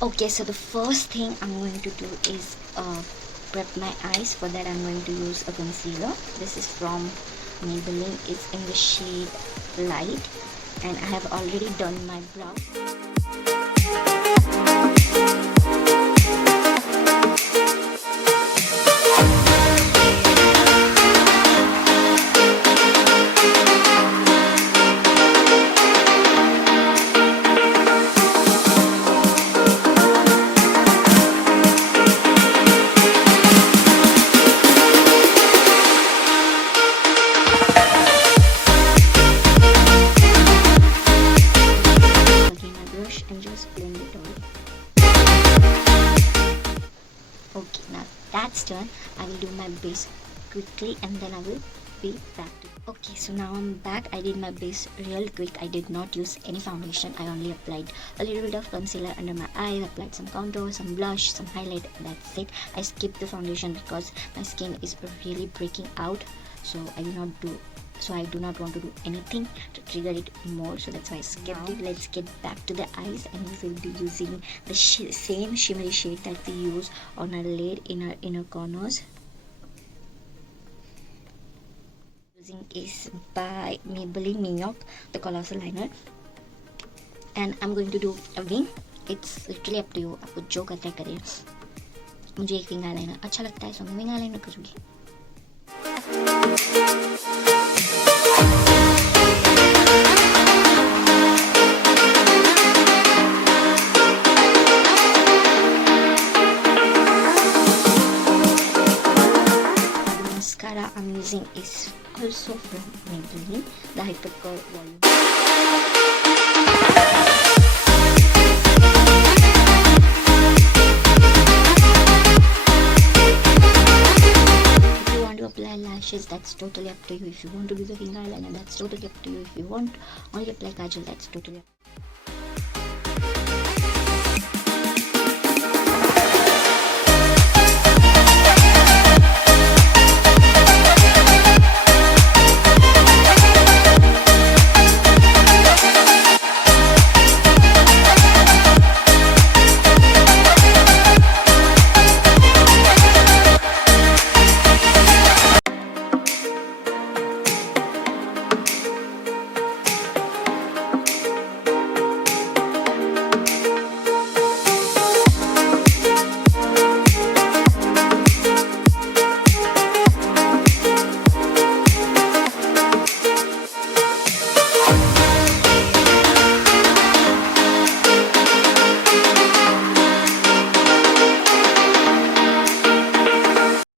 Okay, so the first thing I'm going to do is prep my eyes. For that I'm going to use a concealer. This is from Maybelline. It's in the shade Light, and I have already done my brow. And just blend it all. Okay, now that's done. I will do my base quickly and then I will be back to you. Okay, so now I'm back. I did my base real quick. I did not use any foundation. I only applied a little bit of concealer under my eyes, applied some contour, some blush, some highlight. That's it. I skipped the foundation because my skin is really breaking out, so I do not want to do anything to trigger it more, so that's why I skipped it. Let's get back to the eyes, and we will be using the same shimmery shade that we use on our lid in our inner corners. Using is by Maybelline Minhyuk, the colossal liner, and I'm going to do a wing. It's literally up to you. आपको जो करना है करिए. मुझे एक wing eyeliner अच्छा लगता है, सो मैं विंग आईलाइनर करूँगी. Mascara I'm using is also from Maybelline, the Hyper Curl Volume. If you want to apply lashes, that's totally up to you. If you want to do the wing eyeliner, that's totally up to you. If you want only apply kajal, that's totally up to you.